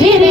city.